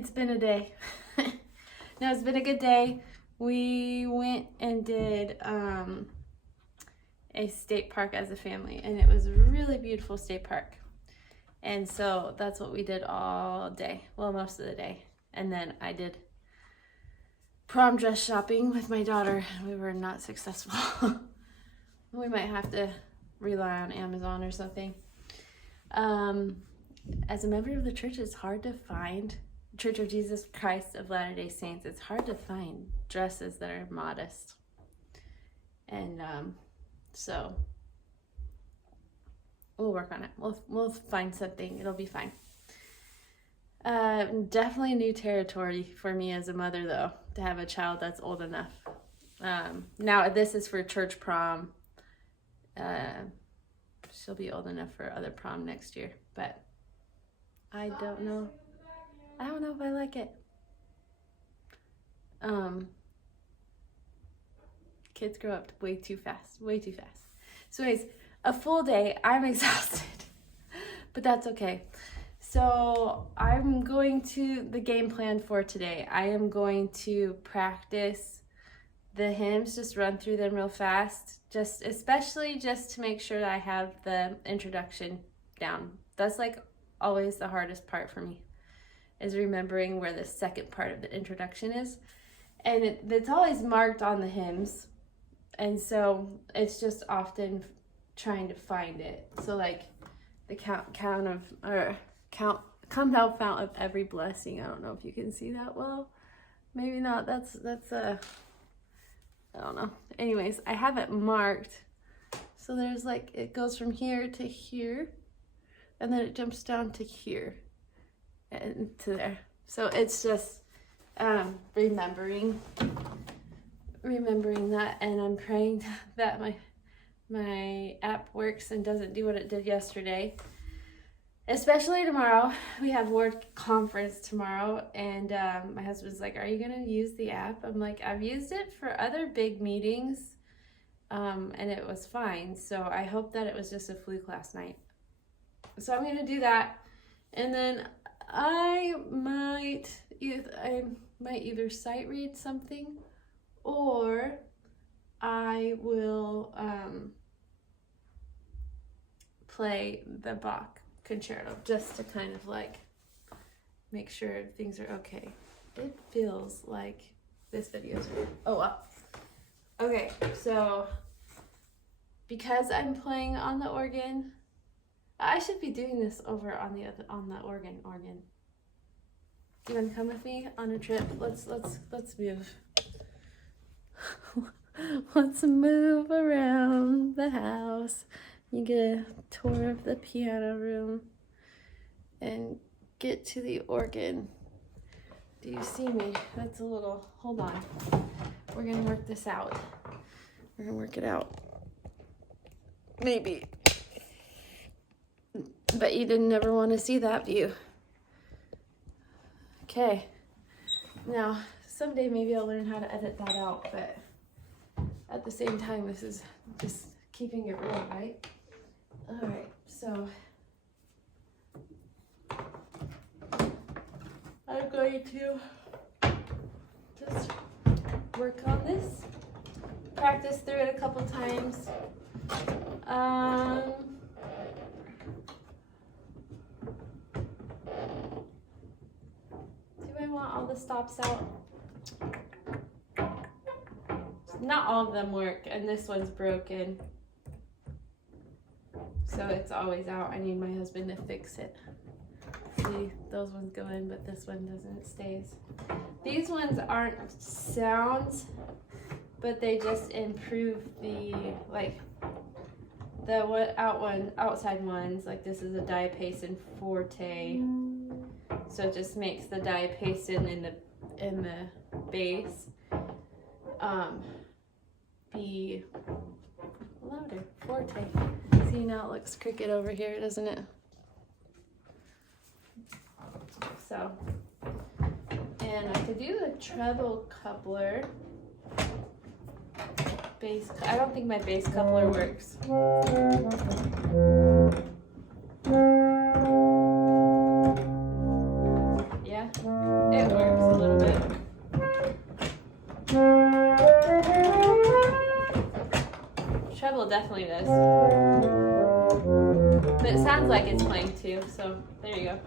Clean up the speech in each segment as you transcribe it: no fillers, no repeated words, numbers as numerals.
It's been a day. No, it's been a good day. We went and did a state park as a family, and it was a really beautiful state park. And so that's what we did all day. Well, most of the day. And then I did prom dress shopping with my daughter. We were not successful. We might have to rely on Amazon or something. As a member of the church, it's hard to find, Church of Jesus Christ of Latter-day Saints, it's hard to find dresses that are modest. And so we'll work on it. We'll find something. It'll be fine. Definitely new territory for me as a mother, though, to have a child that's old enough. Now this is for church prom. She'll be old enough for other prom next year, but I don't know. I don't know if I like it. Kids grow up way too fast. So anyways, a full day. I'm exhausted, but that's okay. So I'm going to the game plan for today. I am going to practice the hymns, just run through them real fast, especially to make sure that I have the introduction down. That's like always the hardest part for me, is remembering where the second part of the introduction is. And it's always marked on the hymns. And so it's just often trying to find it. So like the come thou fount of every blessing. I don't know if you can see that well. Maybe not. That's I don't know. Anyways, I have it marked. So there's like, it goes from here to here, and then it jumps down to here and to there. So it's just remembering that, and I'm praying that my app works and doesn't do what it did yesterday. Especially tomorrow. We have ward conference tomorrow, and my husband's like, are you gonna use the app? I'm like, I've used it for other big meetings, and it was fine. So I hope that it was just a fluke last night. So I'm gonna do that, and then I might either sight read something, or I will play the Bach concerto, just to kind of like make sure things are okay. It feels like this video is okay. So because I'm playing on the organ, I should be doing this over on the organ. Do you want to come with me on a trip? Let's move. Let's move around the house. You get a tour of the piano room and get to the organ. Do you see me? That's a little, hold on. We're gonna work this out. We're gonna work it out. Maybe. But you didn't ever want to see that view. Okay. Now, someday maybe I'll learn how to edit that out, but at the same time, this is just keeping it real, right? All right, so I'm going to just work on this, practice through it a couple times. Do I want all the stops out? Not all of them work, and this one's broken. So it's always out. I need my husband to fix it. See, those ones go in, but this one doesn't, it stays. These ones aren't sounds, but they just improve the, like, the outside ones. Like this is a diapason forte. So it just makes the diapason in the bass be louder, forte. See, now it looks crooked over here, doesn't it? So, and I could do the treble coupler. Bass, I don't think my bass coupler works. Yeah, definitely this. But it sounds like it's playing too, so there you go.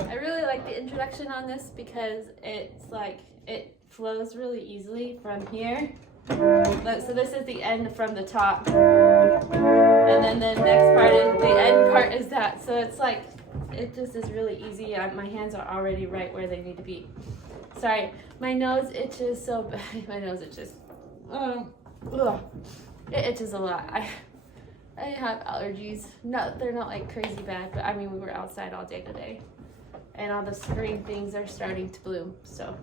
I really like the introduction on this because it's like it flows really easily from here. So this is the end from the top, and then the next part is the end part is that. So it's like it just is really easy. My hands are already right where they need to be. Sorry, my nose itches so bad. My nose itches. It itches a lot. I have allergies. No, they're not like crazy bad, but I mean we were outside all day today, and all the spring things are starting to bloom. So.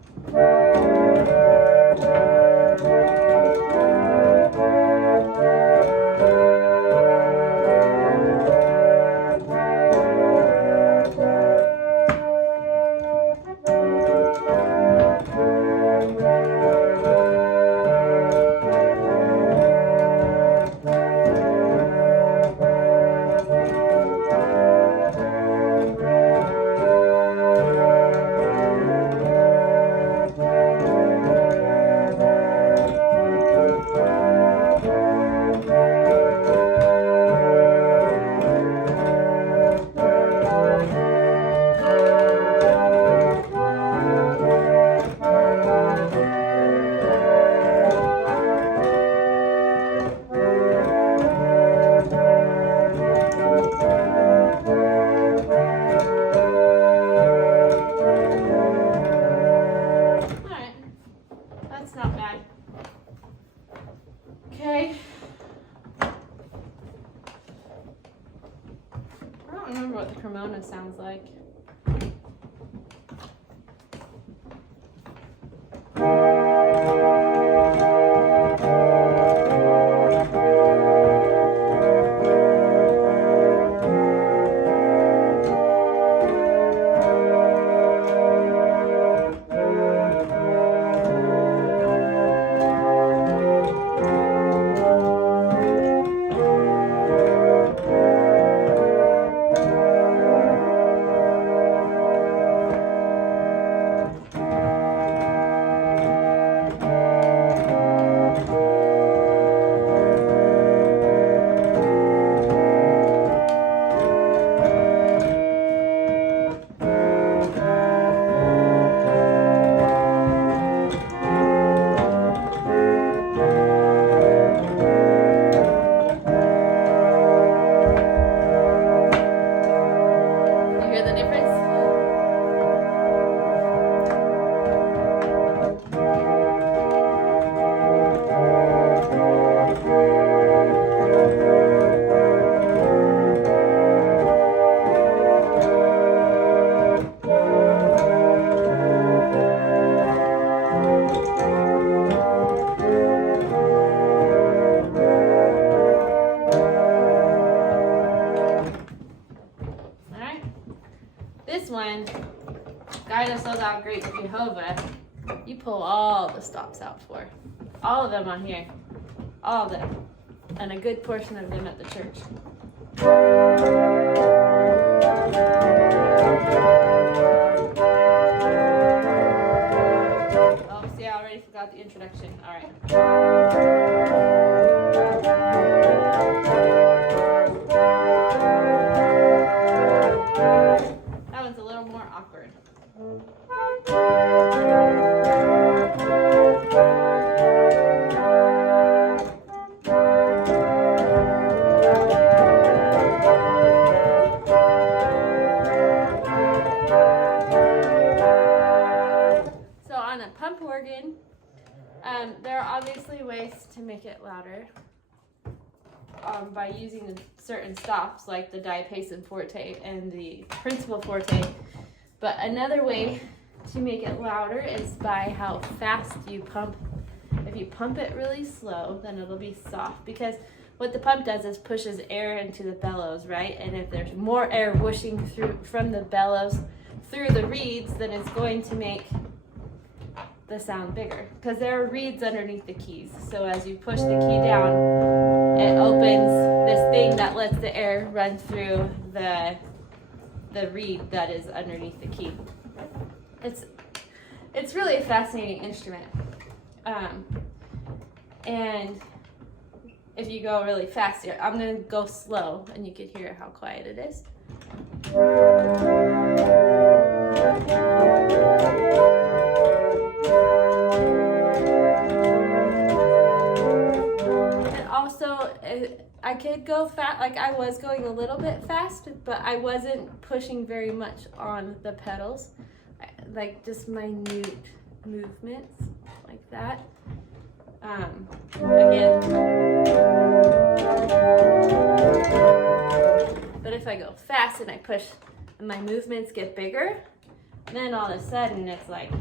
What the Cremona sounds like. This one, Guide Us, O Thou Great Jehovah, you pull all the stops out for. All of them on here. All of them. And a good portion of them at the church. Oh, see, I already forgot the introduction. All right. That one's a little more awkward. So on a pump organ, there are obviously ways to make it louder by using certain stops like the diapason forte and the principal forte. But another way to make it louder is by how fast you pump. If you pump it really slow, then it'll be soft, because what the pump does is pushes air into the bellows, right? And if there's more air whooshing through from the bellows through the reeds, then it's going to make the sound bigger because there are reeds underneath the keys. So as you push the key down, it opens this thing that lets the air run through the reed that is underneath the key. It's really a fascinating instrument. And if you go really fast here, I'm going to go slow and you can hear how quiet it is. And also, I could go fast, like I was going a little bit fast, but I wasn't pushing very much on the pedals. Like just minute movements like that. Again. But if I go fast and I push and my movements get bigger, then all of a sudden it's like.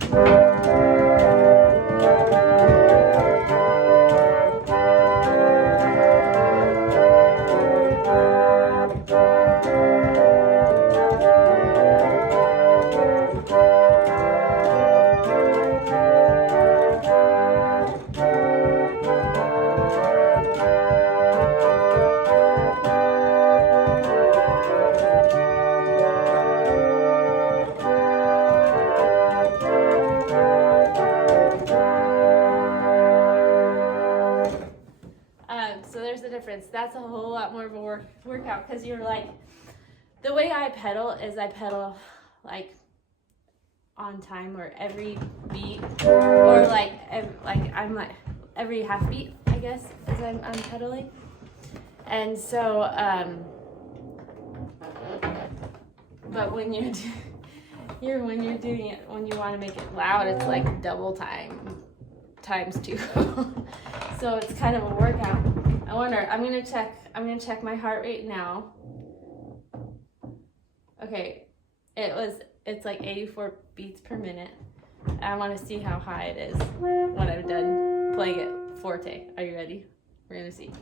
So there's the difference. That's a whole lot more of a workout because you're like, the way I pedal is I pedal like on time or every beat or like I'm like every half beat, I guess, as I'm pedaling. And so, but when you're doing it, when you want to make it loud, it's like double time times 2. So it's kind of a workout. I wonder, I'm gonna check my heart rate now. Okay, it's like 84 beats per minute. I want to see how high it is when I'm done playing it forte. Are you ready? We're gonna see.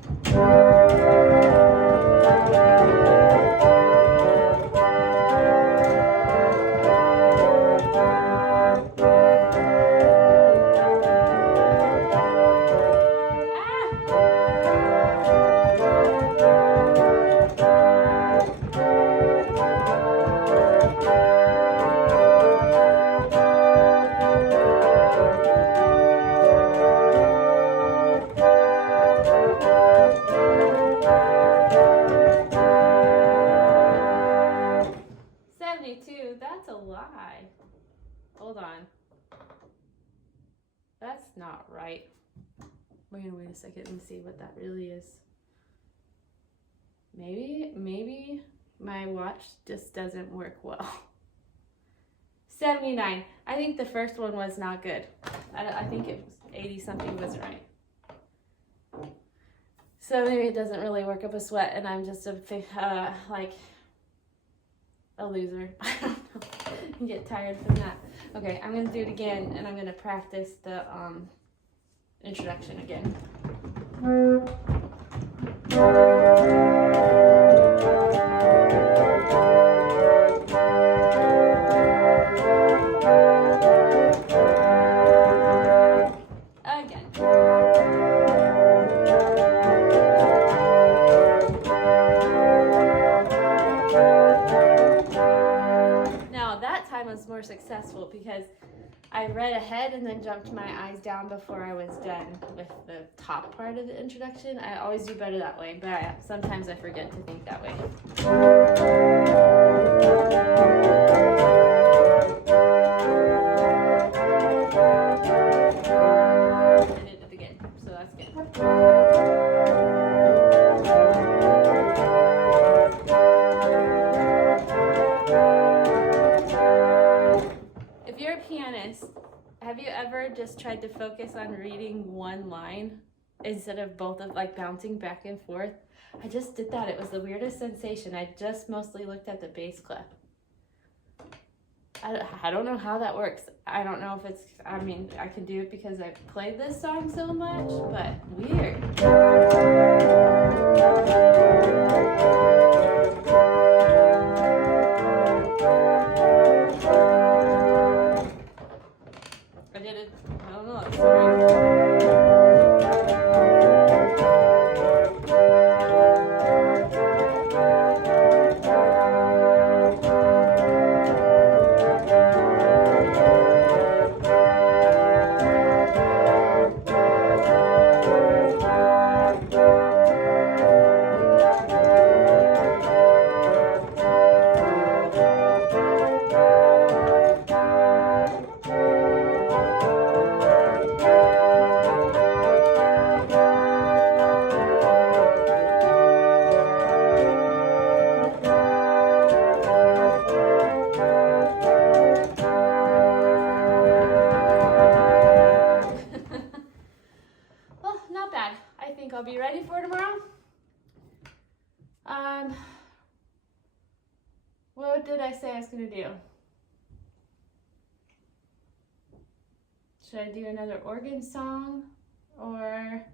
That's a lie. Hold on. That's not right. We're gonna wait a second and see what that really is. Maybe my watch just doesn't work well. 79. I think the first one was not good. I think it was 80 something was right. So maybe it doesn't really work up a sweat and I'm just like a loser. I don't know. I get tired from that. Okay, I'm gonna do it again and I'm gonna practice the introduction again. Was more successful because I read ahead and then jumped my eyes down before I was done with the top part of the introduction. I always do better that way, but sometimes I forget to think that way. I did it again, so that's good. Have you ever just tried to focus on reading one line instead of both of like bouncing back and forth? I just did that. It was the weirdest sensation. I just mostly looked at the bass clef. I don't know how that works. I don't know if it's, I mean, I can do it because I played this song so much, but weird. I did it What did I say I was gonna do? Should I do another organ song or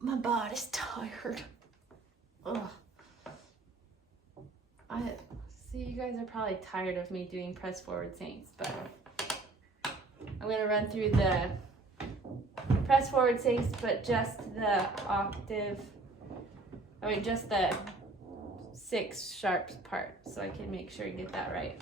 my body's tired. Ugh. I see you guys are probably tired of me doing press forward saints, but I'm gonna run through the press forward saints, but just the octave, just the 6 sharps part, so I can make sure you get that right.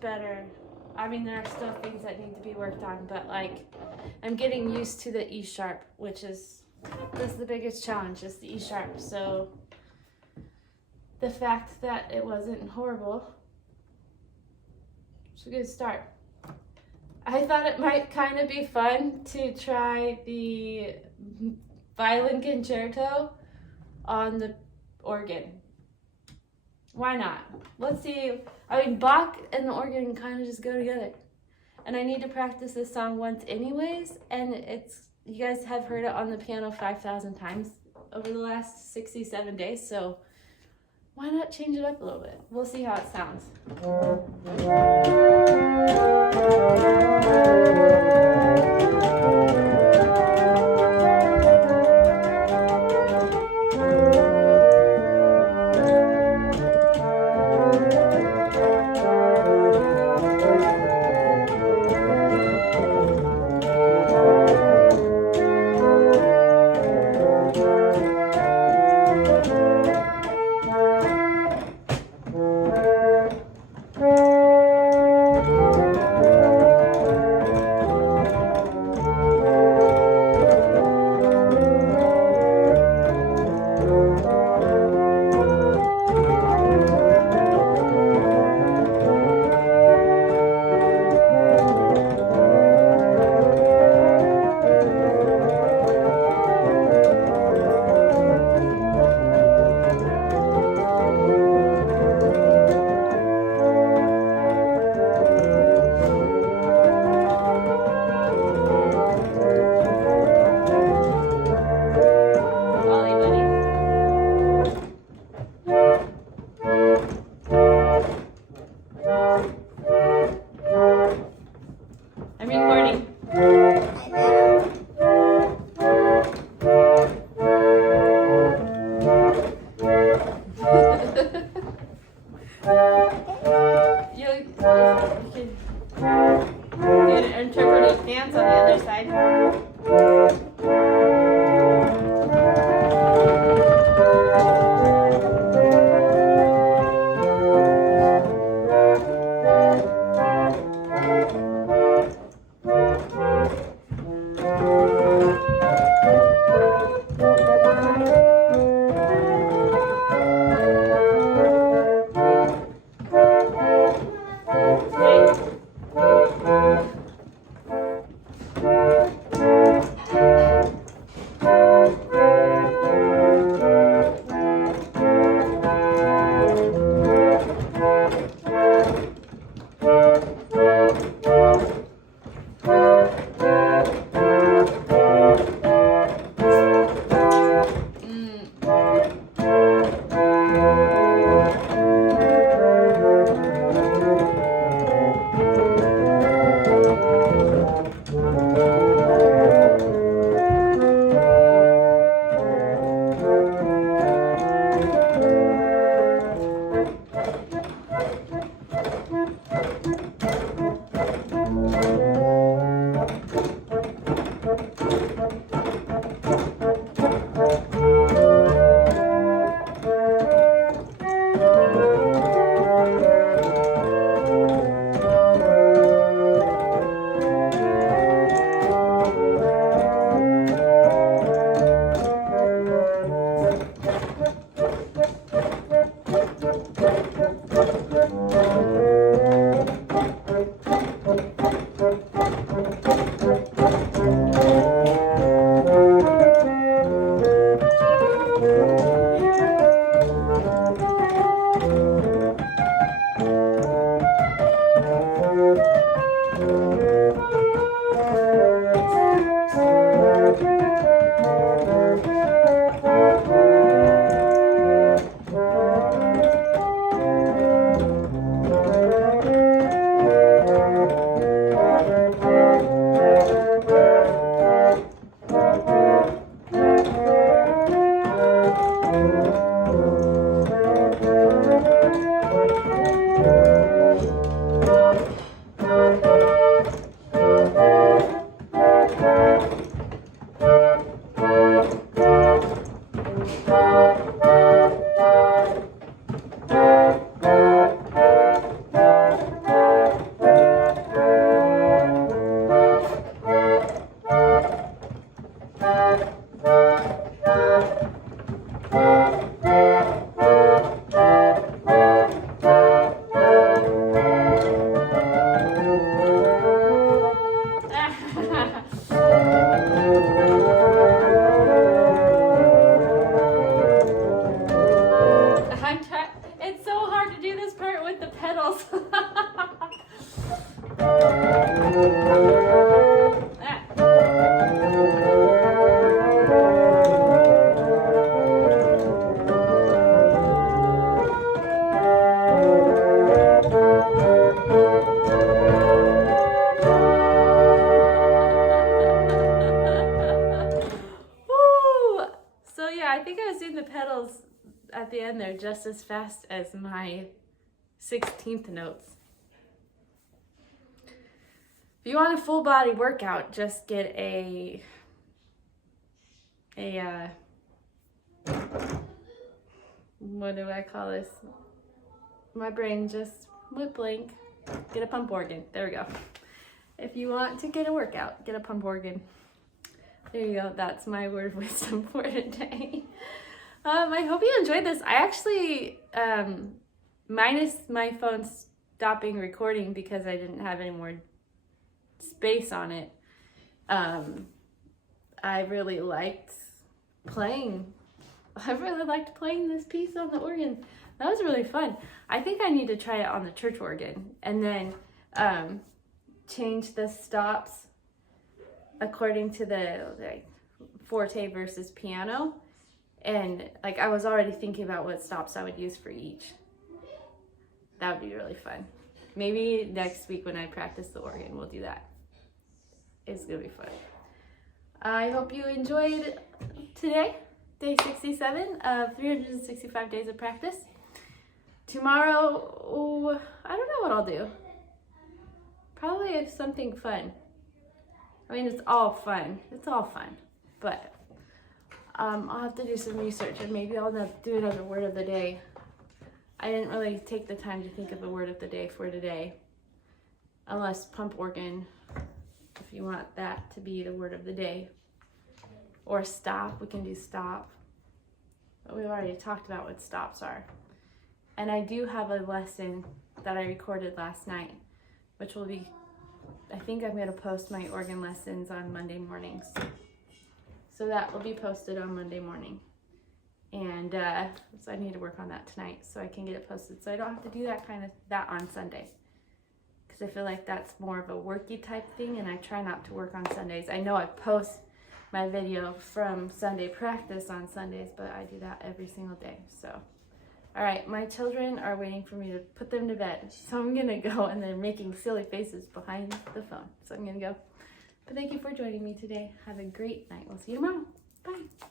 Better. I mean, there are still things that need to be worked on, but like I'm getting used to the E sharp, which is the biggest challenge, is the E sharp. So the fact that it wasn't horrible, it's a good start. I thought it might kind of be fun to try the violin concerto on the organ. Why not? Let's see. I mean, Bach and the organ kind of just go together. And I need to practice this song once anyways, and you guys have heard it on the piano 5,000 times over the last 67 days, so why not change it up a little bit? We'll see how it sounds. should do an interpretive dance on the other side. It's so hard to do this part with the pedals. Woo! So yeah, I think I was doing the pedals at the end there just as fast as my 16th notes. If you want a full body workout, just get a what do I call this? My brain just went blank. Get a pump organ. There we go. If you want to get a workout, get a pump organ. There you go. That's my word of wisdom for today. I hope you enjoyed this. I actually, minus my phone stopping recording because I didn't have any more space on it, I really liked playing. I really liked playing this piece on the organ. That was really fun. I think I need to try it on the church organ and then change the stops according to the forte versus piano. And like I was already thinking about what stops I would use for each. That would be really fun. Maybe next week when I practice the organ, we'll do that. It's gonna be fun. I hope you enjoyed today, day 67 of 365 days of practice. Tomorrow, I don't know what I'll do. Probably if something fun. I mean, it's all fun. It's all fun. But I'll have to do some research and maybe I'll do another word of the day. I didn't really take the time to think of a word of the day for today. Unless pump organ, if you want that to be the word of the day. Or stop, we can do stop. But we've already talked about what stops are. And I do have a lesson that I recorded last night, which will be, I think I'm going to post my organ lessons on Monday mornings. So that will be posted on Monday morning. And so I need to work on that tonight so I can get it posted. So I don't have to do that on Sunday. Because I feel like that's more of a worky type thing, and I try not to work on Sundays. I know I post my video from Sunday practice on Sundays, but I do that every single day. So, all right, my children are waiting for me to put them to bed. So I'm gonna go, and they're making silly faces behind the phone. So I'm gonna go. But thank you for joining me today. Have a great night. We'll see you tomorrow. Bye.